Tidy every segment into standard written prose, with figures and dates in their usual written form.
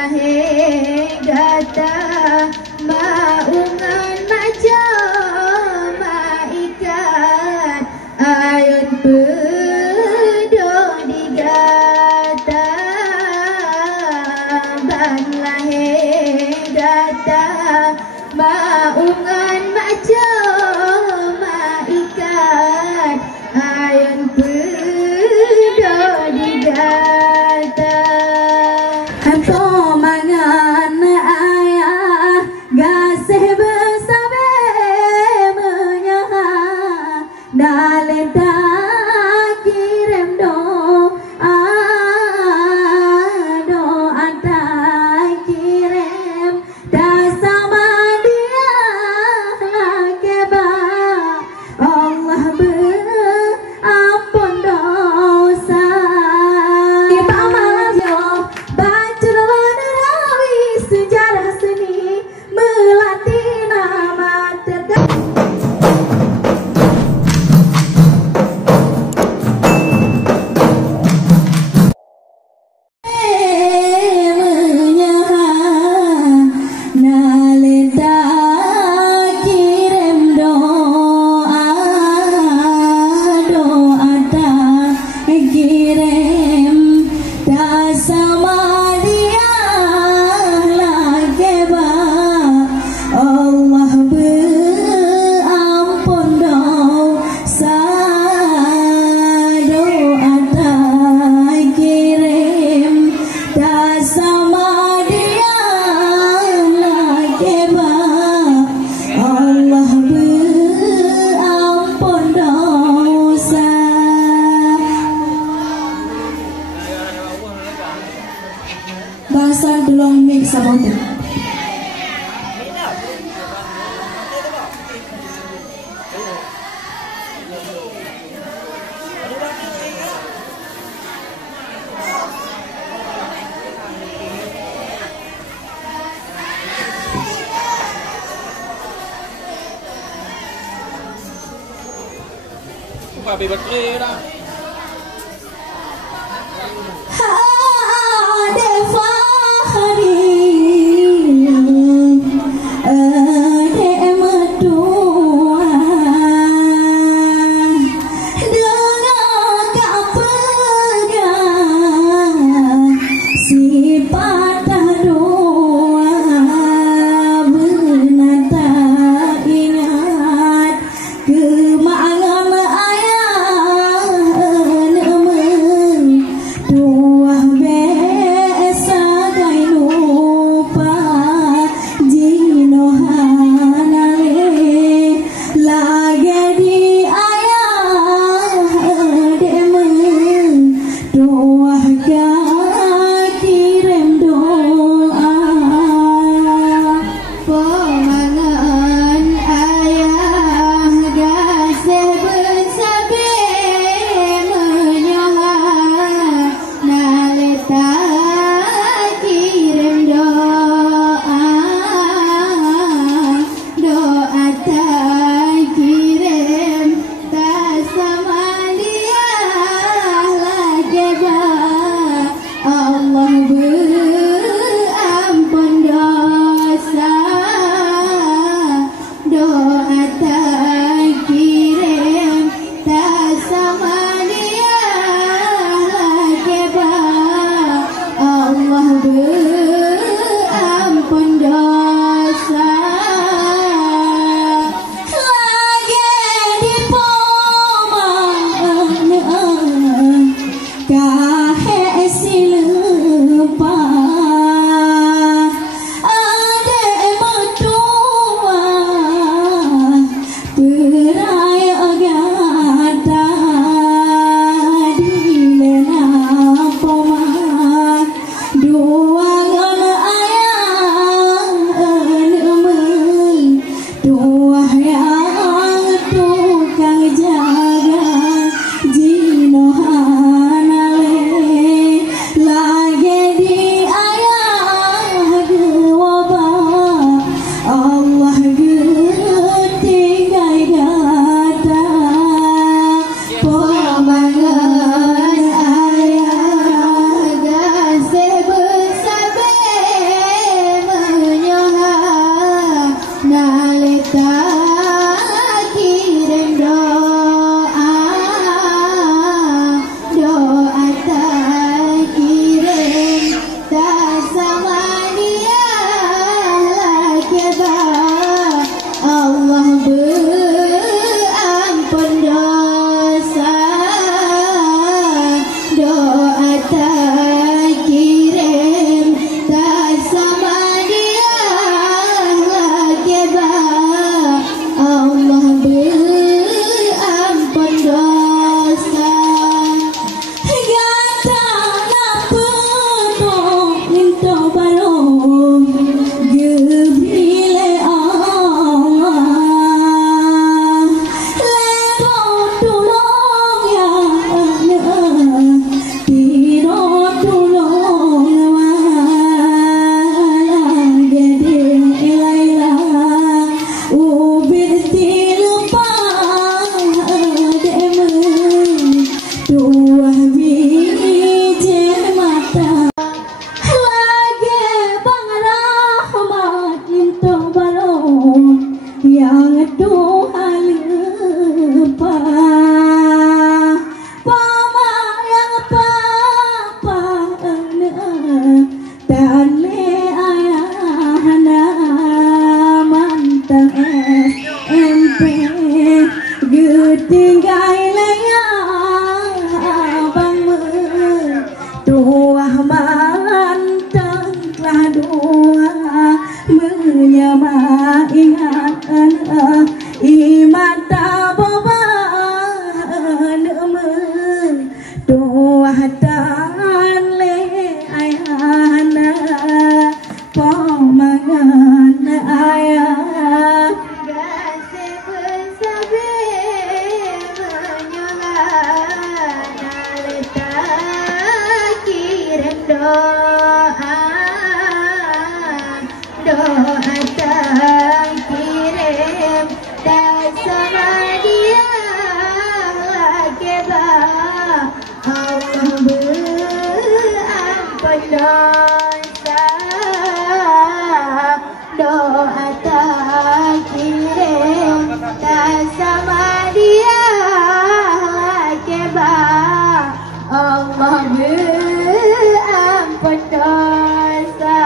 lahe gata maungan majo maikat ayun pedo digata ban lahe gata maungan majo maikat ayun pedo digata hanto mangan ayah gasih besabe menyah daleta kirim doa doa tak kirim tak sama dia lagi Allah berampun dosa di pamalas yo baca rawi sejarah seni melatih nama bahasa belum mix about it. Happy birthday dah. dua menyama ingatkan imata boba neme doa tan le ayana pomangan ayah gase bersabe menyolah naleta kirim doa tak kirim tak sama dia keba Allah berampun dosa doa tak kirim tak sama dia keba Allah berampun dosa.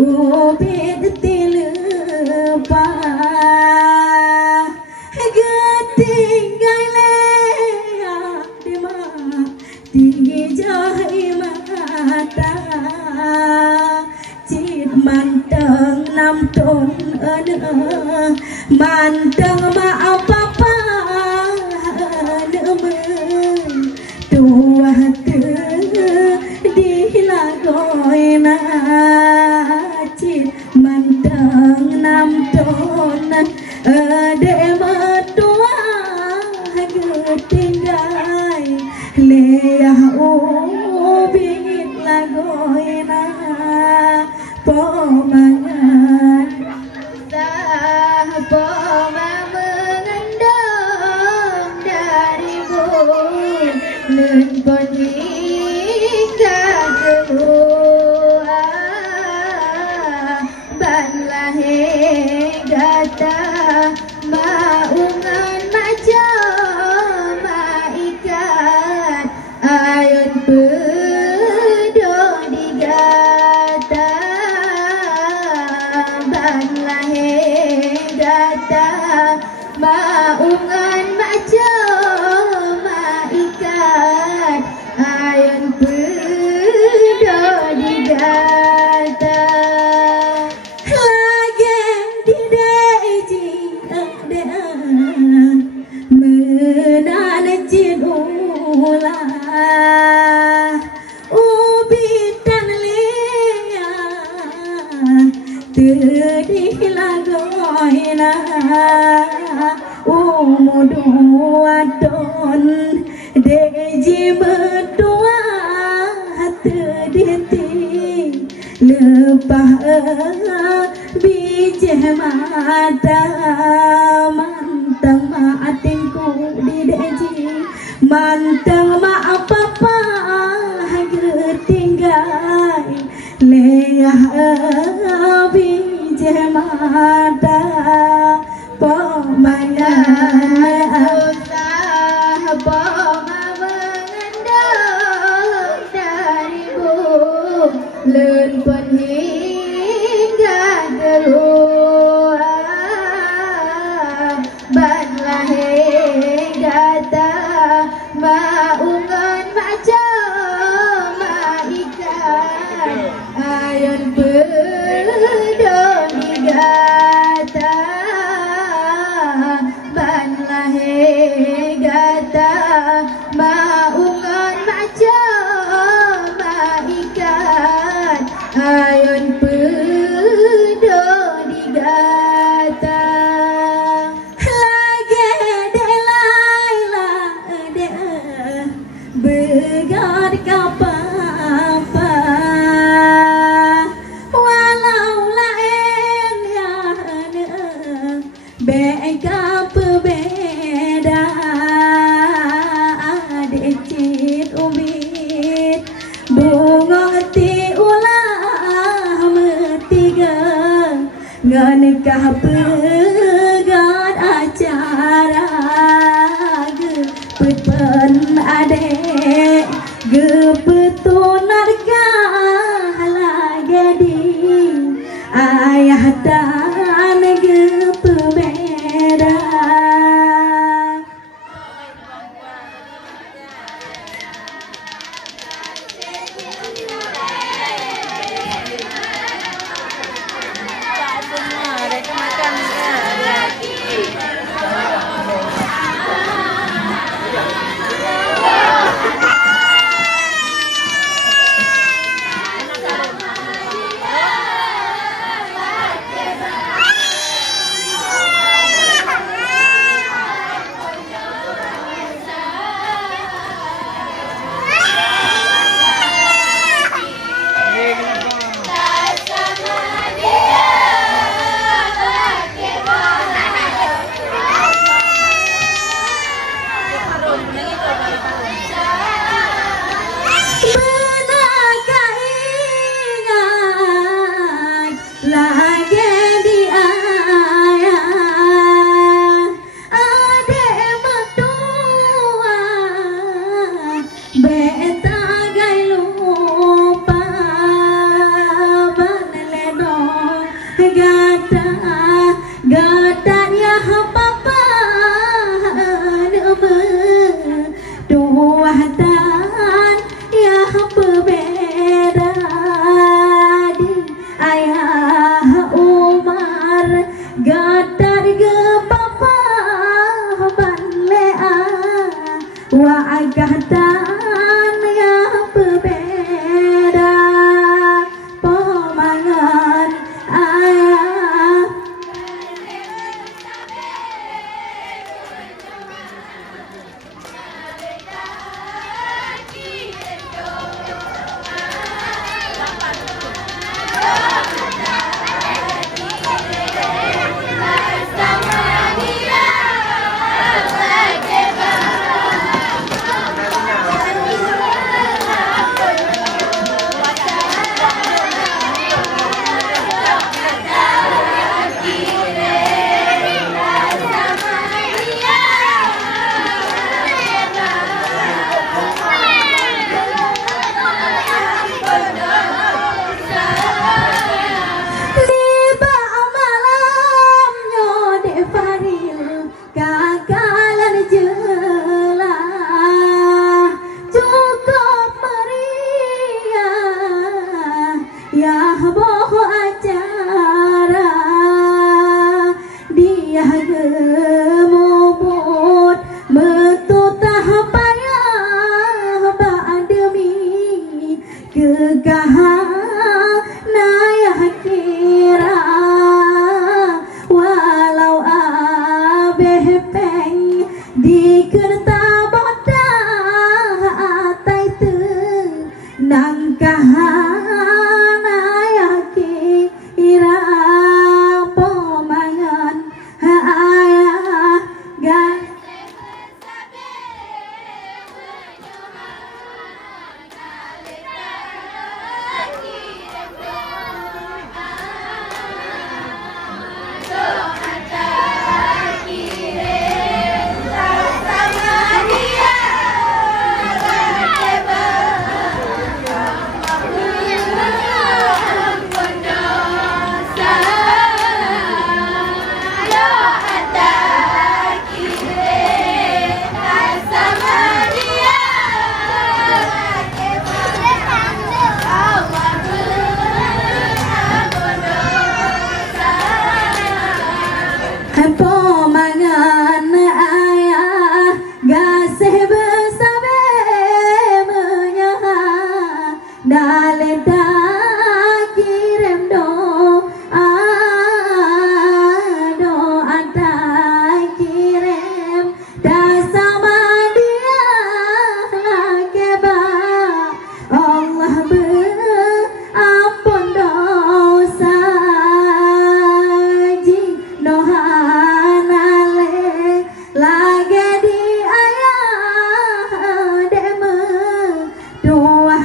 Ubid tilupa ketinggal lea dima tinggi jahai mata cip manteng nam ton manteng ma apa neme tua tu dilagoi na manteng nam ton de matua ketinggai leah ubit lagoi na pomangan sah poma mengendong dari bumi len poni gata maungan macam maikat ayun pedo digata ban lahe gata maungan macam maikat ayun pedo digata menanjin ulah ubitan lea tedih lagoina umudua don deji berdua tedih lepah bijih mata manteng maatinku di deji manteng ma apa-apa ketinggai leah bijih mata pomangan usah poma mengendong dari bumi len pun hingga keluar ban lahe gata maungan macam maikat ayun pedo digata ban lahe gata maungan macam maikat ayun pedo digata lagi delaila de begar kapapa walau lain ya beka pebeda adicit ubit bunga ti ulah metiga nganikah pegat acara gepetpen adek gepetun harga lagi di ayah tan gepemeda Benaka ingat lagi di ayah adek mertua beta gai lupa baneledo gata gata ya papa nebe dua dan ya berbeda di ayah Umar gadar ke papa banlea wa agatan ya berbeda pemangan ayah walau abeh peng di kerta bodah atai te nangkahan ayah kira pemangan ayah gan pemangan ayah gasih besabe menyah daleda kirim doa doa tak kirim dah sama dia lagi ba Allah ampun dosa ji doa lagi di ayah deme doa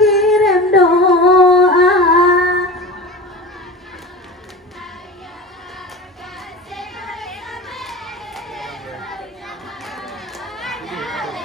kirim doa Yeah.